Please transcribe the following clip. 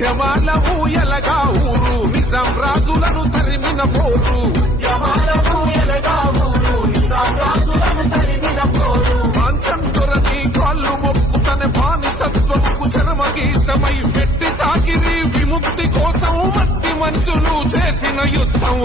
ఉద్యమాల ఊయలగా ఊరు నిజాం రాజులను తరిమిన పోరు పాంచంతురని కాళ్ళు మొక్కుతన బానిసత్వముకు చరమ గీతమై పెట్టి చాకిరి విముక్తి కోసం మట్టి మనుషులు చేసిన యుద్ధం